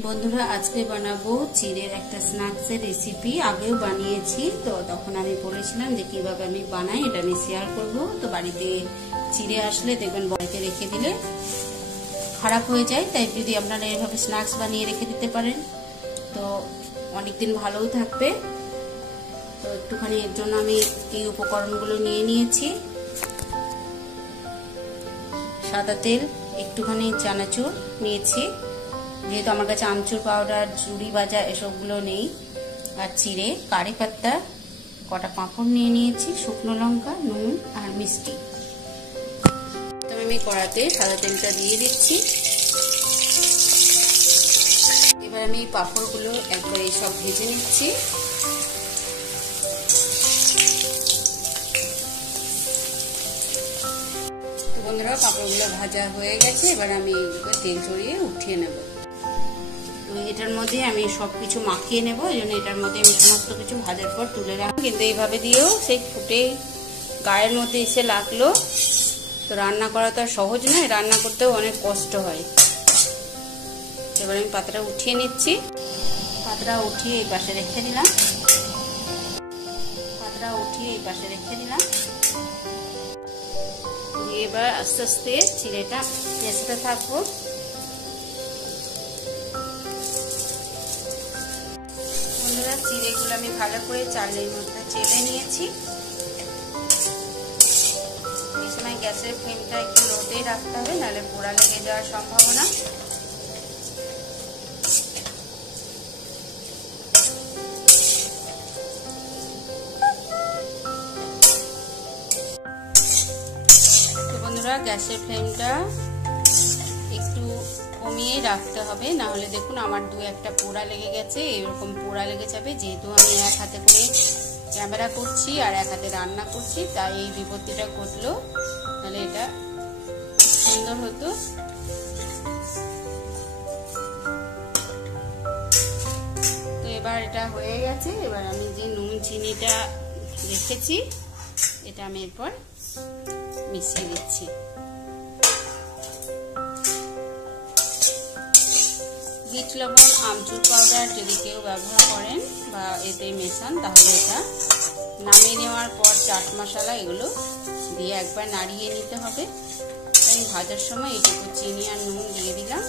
বন্ধুরা আজকে বানাবো চিড়ের একটা স্ন্যাক্সের রেসিপি। আগেও বানিয়েছি, তো তখন আমি বলেছিলাম যে কিভাবে আমি বানাই এটা আমি শেয়ার করব। তো বাড়িতে চিড়ে আসলে দেখবেন বাড়িতে রেখে দিলে খারাপ হয়ে যায়, তাই যদি আপনারা এইভাবে স্ন্যাক্স বানিয়ে রেখে দিতে পারেন তো অনেকদিন ভালোও থাকবে। তো একটুখানি এর জন্য আমি এই উপকরণগুলো নিয়ে নিয়েছি। সাদা তেল, একটুখানি চানাচুর নিয়েছি, যেহেতু আমার কাছে আমচুর পাউডার, ঝুড়ি ভাজা এসবগুলো নেই। আর চিড়ে, কারি পাত্তা, কটা পাঁপড় নিয়ে নিয়েছি, শুকনো লঙ্কা, নুন আর মিষ্টি। তো আমি কড়াতে সাদা তেলটা দিয়ে দিচ্ছি। এবার আমি পাঁপড়গুলো একবারে সব ভেজে নিচ্ছি। বন্ধুরা পাঁপড়গুলো ভাজা হয়ে গেছে, এবার আমি এগুলো তেল ছড়িয়ে উঠিয়ে নেব। তো এটার মধ্যে আমি সবকিছু মাখিয়ে নেব, এই জন্য এটার মধ্যে আমি সমস্ত কিছু ভাজার পর তুলে রাখবো। কিন্তু এইভাবে দিয়েও সেই ফুটে গায়ের মধ্যে এসে লাগলো। তো রান্না করা তো আর সহজ নয়, রান্না করতেও অনেক কষ্ট হয়। এবার আমি পাতাটা উঠিয়ে নিচ্ছি। পাতাটা উঠিয়ে এই পাশে রেখে দিলাম। এবার আস্তে আস্তে চিড়েটা ভেজতে থাকবো। বন্ধুরা চিড়েগুলো আমি ভালো করে চালের মধ্যে চেলে নিয়েছি। এই সময় গ্যাসের ফ্লেমটা একটু লোতে রাখতে হবে, নাহলে পোড়া লেগে যাওয়ার সম্ভাবনা। গ্যাসের ফ্লেমটা একটু কমিয়ে রাখতে হবে, না হলে দেখুন আমার দু একটা পোড়া লেগে গেছে, এরকম পোড়া লেগে যাবে। যেহেতু আমি এক হাতে করে ক্যামেরা করছি আর এক হাতে রান্না করছি, তাই এই বিপত্তিটা ঘটলো, তাহলে এটা সুন্দর হতো। তো এবার এটা হয়ে গেছে। এবার আমি যে নুন চিনিটা রেখেছি এটা আমি এরপর মিশিয়ে দিচ্ছি। বিট লবণ, আমচুর পাউডার যদি কেউ ব্যবহার করেন বা এতে মেশান, তাহলে এটা নামিয়ে নেওয়ার পর চাট মশলা এগুলো দিয়ে একবার নাড়িয়ে নিতে হবে। আমি ভাজার সময় এইটুকু চিনি আর নুন দিয়ে দিলাম।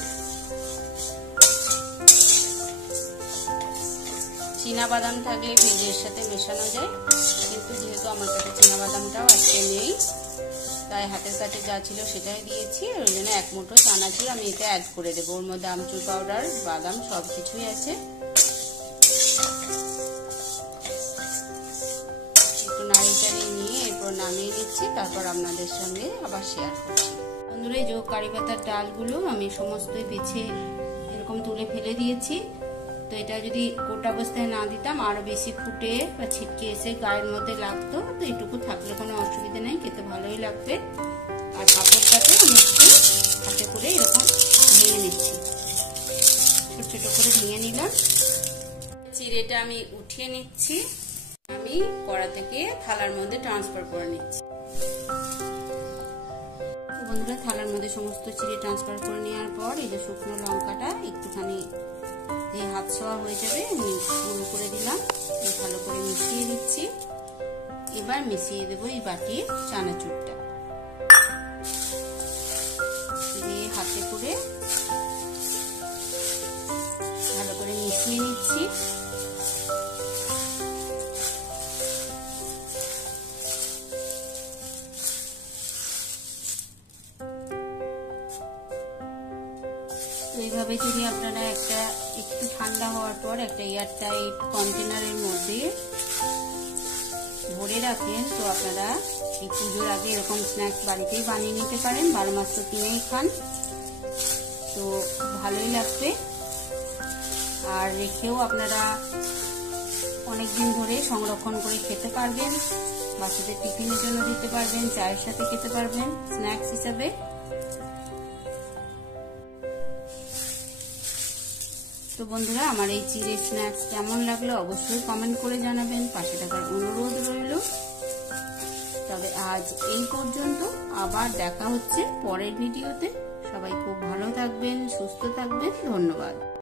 চীনা বাদাম থাকলে ভেজের সাথে মেশানো যায়, কিন্তু যেহেতু আমার কাছে চীনা বাদামটাও আজকে নেই, তাই হাতের কাছে যা ছিল সেটাই দিয়েছি। ওই জন্য এক মুঠো চানাচুর আমি এটা অ্যাড করে দেবো। ওর মধ্যে আমচুর পাউডার, বাদাম সব কিছুই আছে। একটু নাড়িয়ে চাড়িয়ে নিয়ে এরপর নামিয়ে নিচ্ছি, তারপর আপনাদের সঙ্গে আবার শেয়ার করছি। বন্ধুরা এই যে কারি পাতার ডালগুলো আমি সমস্তই বেছে এরকম তুলে ফেলে দিয়েছি। তো এটা যদি গোটা অবস্থায় না দিতাম আরো বেশি ফুটে বা ছিটকে এসে গায়ের মধ্যে লাগতো। তো এইটুকু থাকলে কোনো অসুবিধা নেই, খেতে ভালোই লাগবে। আর পাঁপড়টাকে আমি একটু হাতে করে এরকম ভেঙে নিচ্ছি, ছোট ছোট করে ভেঙে নিলাম। চিড়েটা আমি উঠিয়ে নিচ্ছি, আমি কড়া থেকে থালার মধ্যে ট্রান্সফার করে নিচ্ছি। বন্ধুরা থালার মধ্যে সমস্ত চিড়ে ট্রান্সফার করে নেওয়ার পর এই যে শুকনো লঙ্কাটা একটুখানি হাত ছোঁয়া হয়ে যাবে, আমি গুঁড়ো করে দিলাম। ভালো করে মিশিয়ে দিচ্ছি। এবার মিশিয়ে দেবো এই বাটির চানাচুরটা দিয়ে হাতে করে ভালো করে মিশিয়ে নিচ্ছি। এইভাবে যদি আপনারা একটু ঠান্ডা হওয়ার পর একটা এয়ারটাইট কন্টেনারের মধ্যে ভরে রাখেন, তো আপনারা এই পুজোর আগে এরকম স্ন্যাক্স বাড়িতেই বানিয়ে নিতে পারেন। 12 মাস তো কিনেই খান, তো ভালোই লাগবে। আর রেখেও আপনারা অনেকদিন ধরে সংরক্ষণ করে খেতে পারবেন, বাচ্চাদের টিফিনের জন্য দিতে পারবেন, চায়ের সাথে খেতে পারবেন স্ন্যাক্স হিসাবে। তো বন্ধুরা আমার এই চিড়ে স্ন্যাক্স কেমন লাগলো অবশ্যই কমেন্ট করে জানাবেন, পাশে থাকার অনুরোধ রইল। তবে আজ এই পর্যন্ত, আবার দেখা হচ্ছে পরের ভিডিওতে। সবাই খুব ভালো থাকবেন, সুস্থ থাকবেন, ধন্যবাদ।